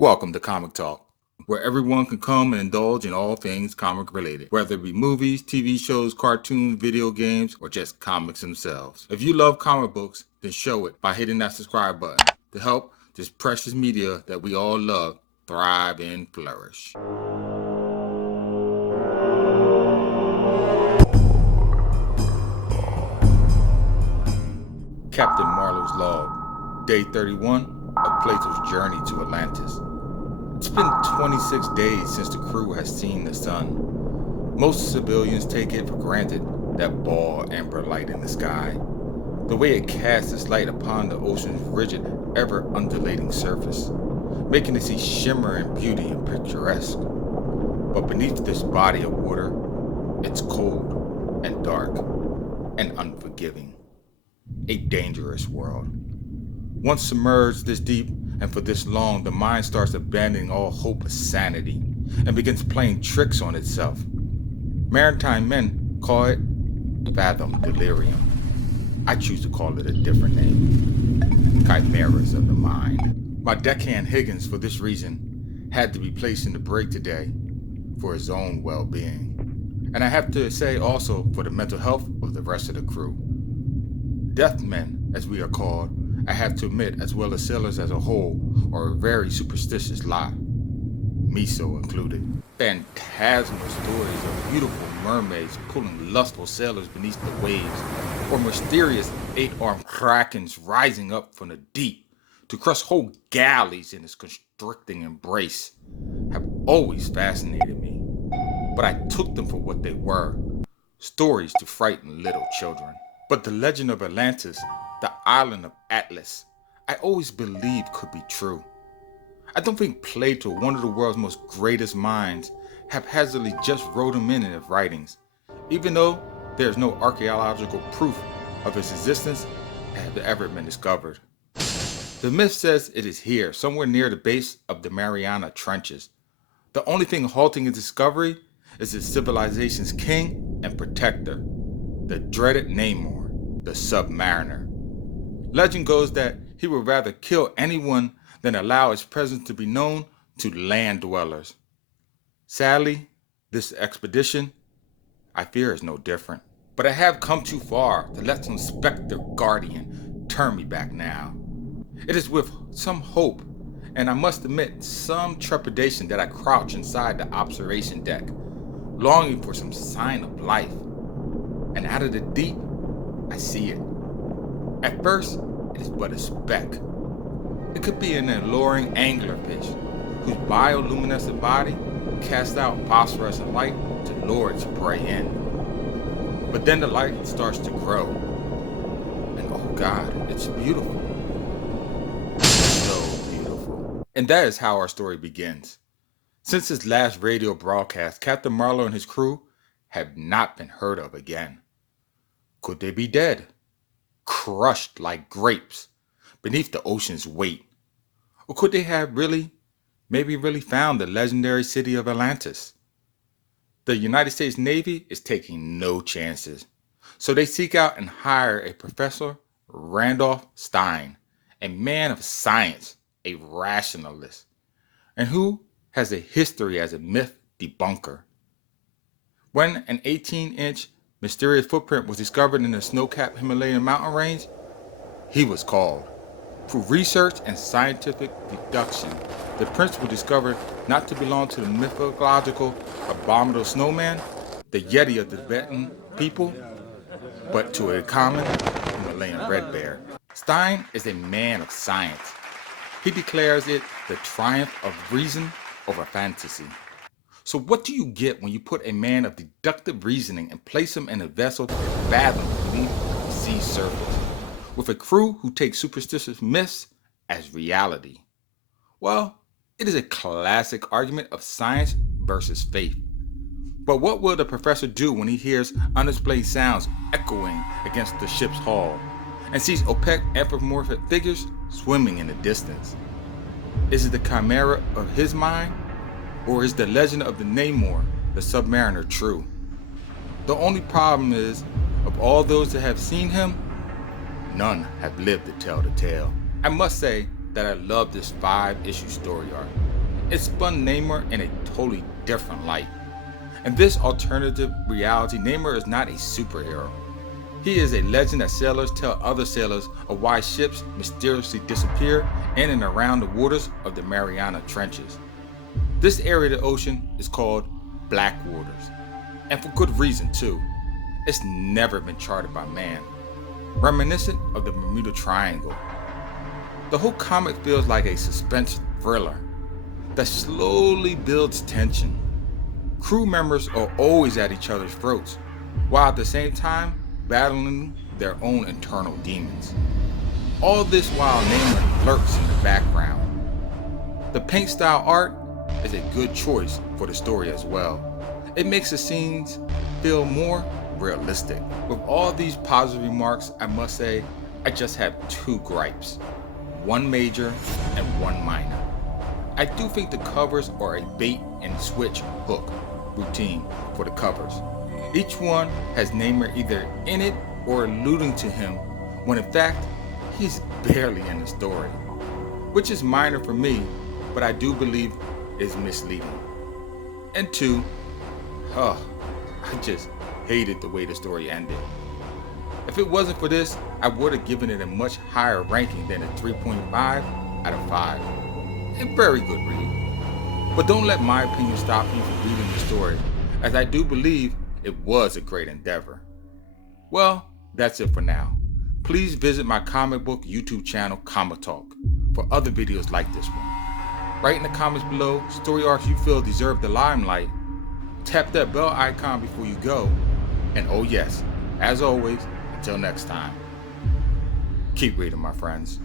Welcome to Comic Talk, where everyone can come and indulge in all things comic related, whether it be movies, TV shows, cartoons, video games, or just comics themselves. If you love comic books, then show it by hitting that subscribe button to help this precious media that we all love thrive and flourish. Captain Marlowe's Log, Day 31 of Plato's Journey to Atlantis. It's been 26 days since the crew has seen the sun. Most civilians take it for granted, that ball amber light in the sky. The way it casts its light upon the ocean's rigid, ever-undulating surface, making it see shimmer and beauty and picturesque. But beneath this body of water, it's cold and dark and unforgiving. A dangerous world. Once submerged this deep and for this long, the mind starts abandoning all hope of sanity and begins playing tricks on itself. Maritime men call it fathom delirium. I choose to call it a different name. Chimeras of the mind. My deckhand Higgins, for this reason, had to be placed in the brig today for his own well-being. And I have to say also for the mental health of the rest of the crew. Death men, as we are called, I have to admit, as well as sailors as a whole, are a very superstitious lot. Me so included. Phantasmal stories of beautiful mermaids pulling lustful sailors beneath the waves, or mysterious eight-armed krakens rising up from the deep to crush whole galleys in its constricting embrace, have always fascinated me. But I took them for what they were, stories to frighten little children. But the legend of Atlantis, the island of Atlas, I always believed could be true. I don't think Plato, one of the world's most greatest minds, haphazardly just wrote him in his writings, even though there is no archaeological proof of his existence that has ever been discovered. The myth says it is here, somewhere near the base of the Mariana Trenches. The only thing halting its discovery is its civilization's king and protector, the dreaded Namor, the Submariner. Legend goes that he would rather kill anyone than allow his presence to be known to land dwellers. Sadly, this expedition, I fear, is no different. But I have come too far to let some specter guardian turn me back now. It is with some hope, and I must admit some trepidation, that I crouch inside the observation deck, longing for some sign of life. And out of the deep, I see it. At first, it is but a speck. It could be an alluring anglerfish whose bioluminescent body casts out phosphorescent light to lure its prey in. But then the light starts to grow. And oh God, it's beautiful. So beautiful. And that is how our story begins. Since his last radio broadcast, Captain Marlowe and his crew have not been heard of again. Could they be dead? Crushed like grapes beneath the ocean's weight? Or could they have really found the legendary city of Atlantis? The United States Navy is taking no chances, so they seek out and hire a Professor Randolph Stein, a man of science, a rationalist, and who has a history as a myth debunker. When an 18-inch mysterious footprint was discovered in the snow-capped Himalayan mountain range, he was called. Through research and scientific deduction, the prints were discovered not to belong to the mythological abominable snowman, the Yeti of the Tibetan people, but to a common Himalayan red bear. Stein is a man of science. He declares it the triumph of reason over fantasy. So what do you get when you put a man of deductive reasoning and place him in a vessel to fathom beneath the sea's surface, with a crew who take superstitious myths as reality? Well, it is a classic argument of science versus faith. But what will the professor do when he hears unexplained sounds echoing against the ship's hull and sees opaque anthropomorphic figures swimming in the distance? Is it the chimera of his mind? Or is the legend of the Namor, the Submariner, true? The only problem is, of all those that have seen him, none have lived to tell the tale. I must say that I love this 5-issue story arc. It spun Namor in a totally different light. In this alternative reality, Namor is not a superhero. He is a legend that sailors tell other sailors of why ships mysteriously disappear in and around the waters of the Mariana Trenches. This area of the ocean is called Black Waters, and for good reason too. It's never been charted by man, reminiscent of the Bermuda Triangle. The whole comic feels like a suspense thriller that slowly builds tension. Crew members are always at each other's throats, while at the same time battling their own internal demons. All this while Namor lurks in the background. The paint style art is a good choice for the story as well. It makes the scenes feel more realistic. With all these positive remarks, I must say I just have two gripes, one major and one minor. I do think the covers are a bait and switch hook routine for the covers. Each one has Namor either in it or alluding to him, when in fact, he's barely in the story. Which is minor for me, but I do believe is misleading. And two, I just hated the way the story ended. If it wasn't for this, I would have given it a much higher ranking than a 3.5 out of 5. A very good read. But don't let my opinion stop you from reading the story, as I do believe it was a great endeavor. Well, that's it for now. Please visit my comic book YouTube channel, Comic Talk, for other videos like this one. Write in the comments below story arcs you feel deserve the limelight. Tap that bell icon before you go. And oh yes, as always, until next time, keep reading, my friends.